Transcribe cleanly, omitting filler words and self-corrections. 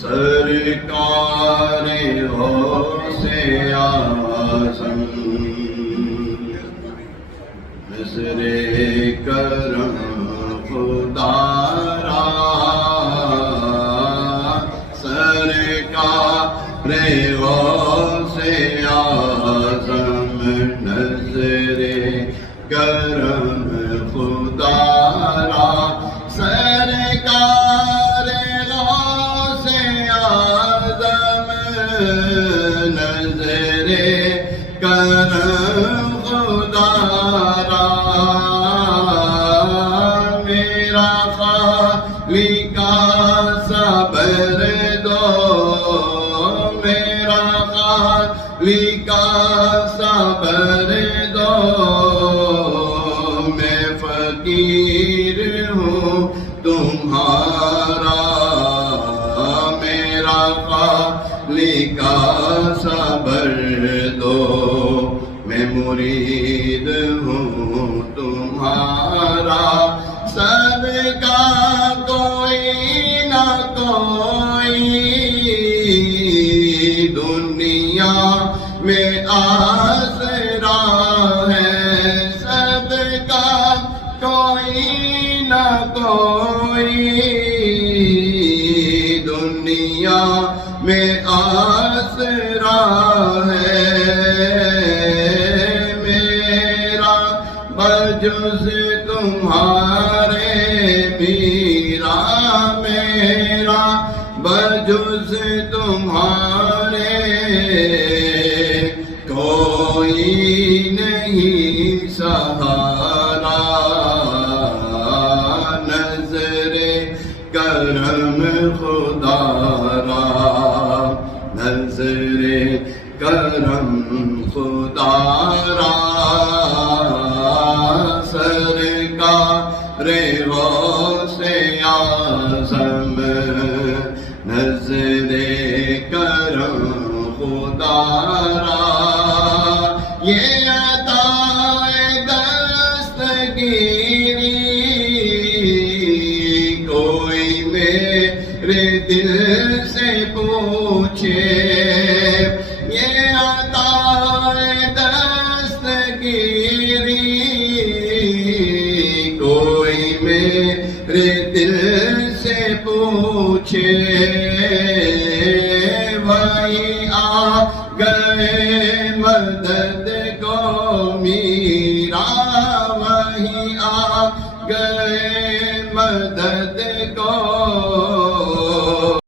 سرکار غوث اعظم نظر کرم خدا را سرکار غوث اعظم نظر کرم خدا را سرکار غوث اعظم نظر کرم خدا را میرا خالق صبر دو میرا خالق صبر دو میں فقیر ہوں تمہارا میرا خالق صبر دو میں مرید ہوں تمہارا سب کا کوئی نہ کوئی دنیا میں آسرا ہے سب کا کوئی نہ کوئی دنیا میں آسرا ہے میرا بجز تمہارے میرا میرا بجز تمہارے کوئی نہیں سہارا نظر کرم خدا را نظر کرم خدا را سرکار غوث اعظم نظر کرم خدا را یہ عطا دستگیری کوئی میرے دل سے پوچھے یہ عطا دستگیری کوئی میرے دل سے پوچھے وہی آ گئے